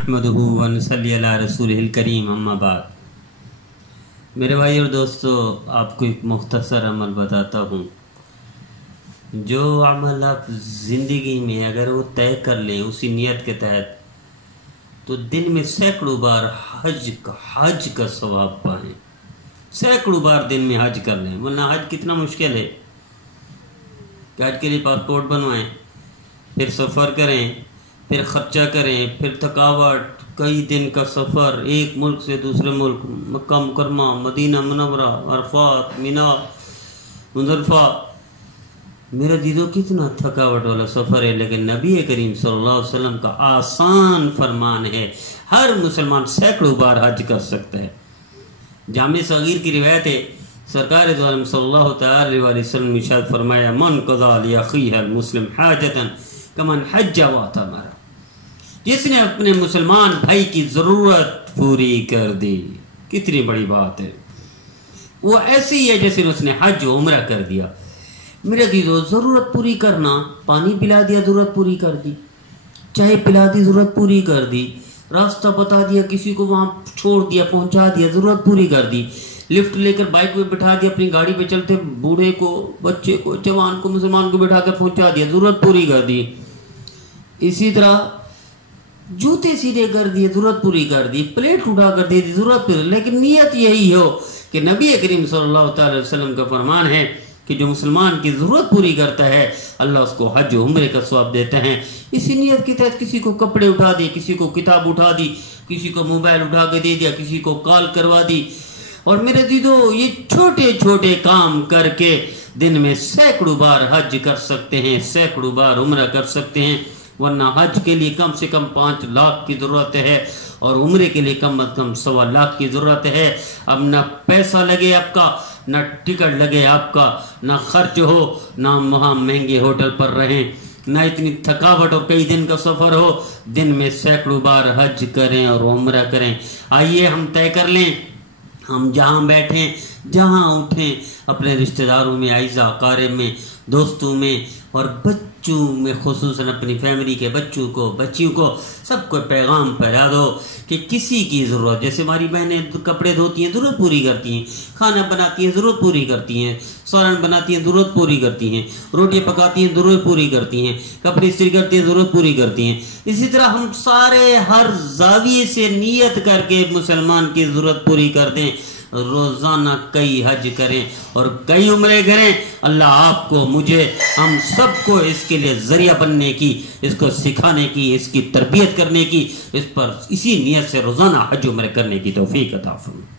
احمدہ ونصلی علی رسولہ الکریم اما بعد۔ میرے بھائی اور دوستو، آپ کو ایک مختصر عمل بتاتا ہوں۔ جو عمل آپ زندگی میں اگر وہ طے کر لیں اسی نیت کے تحت، تو دن میں سینکڑوں بار حج کا ثواب پائیں۔ سینکڑوں بار دن میں حج کر لیں، ورنہ حج کتنا مشکل ہے کہ حج کے لیے پاسپورٹ بنوائیں، پھر سفر کریں، پھر خرچہ کریں، پھر تھکاوٹ، کئی دن کا سفر ایک ملک سے دوسرے ملک، مکہ مکرمہ، مدینہ منورہ، عرفات، مینا، مزدلفہ۔ میرا دیدو کتنا تھکاوٹ والا سفر ہے، لیکن نبی کریم صلی اللہ علیہ وسلم کا آسان فرمان ہے، ہر مسلمان سینکڑوں بار حج کر سکتا ہے۔ جامع صغیر کی روایت ہے، سرکار دو عالم صلی اللہ تعالی علیہ وسلم نے ارشاد فرمایا، من قضا لاخیہ المسلم حاجتا کمن حج واعتمر۔ جس نے اپنے مسلمان بھائی کی ضرورت پوری کر دی، کتنی بڑی بات ہے، وہ ایسی ہے جیسے اس نے حج و عمرہ کر دیا۔ میرا دیدو، ضرورت پوری کرنا، پانی پلا دیا ضرورت پوری کر دی، چائے پلا دی ضرورت پوری کر دی، راستہ بتا دیا، کسی کو وہاں چھوڑ دیا، پہنچا دیا، ضرورت پوری کر دی، لفٹ لے کر بائک پہ بٹھا دیا، اپنی گاڑی پہ چلتے بوڑھے کو، بچے کو، جوان کو، مسلمان کو بٹھا کر پہنچا دیا، ضرورت پوری کر دی۔ اسی طرح جوتے سیدھے کر دیے، ضرورت پوری کر دی، پلیٹ اٹھا کر دے دی، ضرورت پوری۔ لیکن نیت یہی ہو کہ نبی کریم صلی اللہ تعالی وسلم کا فرمان ہے کہ جو مسلمان کی ضرورت پوری کرتا ہے اللہ اس کو حج و عمرے کا ثواب دیتے ہیں۔ اسی نیت کے تحت کسی کو کپڑے اٹھا دی، کسی کو کتاب اٹھا دی، کسی کو موبائل اٹھا کے دے دیا، کسی کو کال کروا دی۔ اور میرے دیدو، یہ چھوٹے چھوٹے کام کر کے دن میں سینکڑوں بار حج کر سکتے ہیں، سینکڑوں بار عمرہ کر سکتے ہیں۔ ورنہ حج کے لیے کم سے کم 5 لاکھ کی ضرورت ہے، اور عمرے کے لیے کم از کم 1.25 لاکھ کی ضرورت ہے۔ اب نہ پیسہ لگے آپ کا، نہ ٹکٹ لگے آپ کا، نہ خرچ ہو، نہ وہاں مہنگے ہوٹل پر رہیں، نہ اتنی تھکاوٹ اور کئی دن کا سفر ہو۔ دن میں سینکڑوں بار حج کریں اور عمرہ کریں۔ آئیے ہم طے کر لیں، ہم جہاں بیٹھیں، جہاں اٹھیں، اپنے رشتہ داروں میں، اعزا اقارب میں، دوستوں میں، اور بچوں میں، خصوصاً اپنی فیملی کے بچوں کو، بچیوں کو، سب کو پیغام پہنچا دو کہ کسی کی ضرورت، جیسے ہماری بہنیں کپڑے دھوتی ہیں ضرورت پوری کرتی ہیں، کھانا بناتی ہیں ضرورت پوری کرتی ہیں، سالن بناتی ہیں ضرورت پوری کرتی ہیں، روٹی پکاتی ہیں ضرورت پوری کرتی ہیں، کپڑے استری کرتی ہیں ضرورت پوری کرتی ہیں۔ اسی طرح ہم سارے ہر زاویے سے نیت کر کے مسلمان کی ضرورت پوری کر دیں، روزانہ کئی حج کریں اور کئی عمرے کریں۔ اللہ آپ کو، مجھے، ہم سب کو اس کے لیے ذریعہ بننے کی، اس کو سکھانے کی، اس کی تربیت کرنے کی، اس پر اسی نیت سے روزانہ حج عمرے کرنے کی توفیق عطا فرمائے۔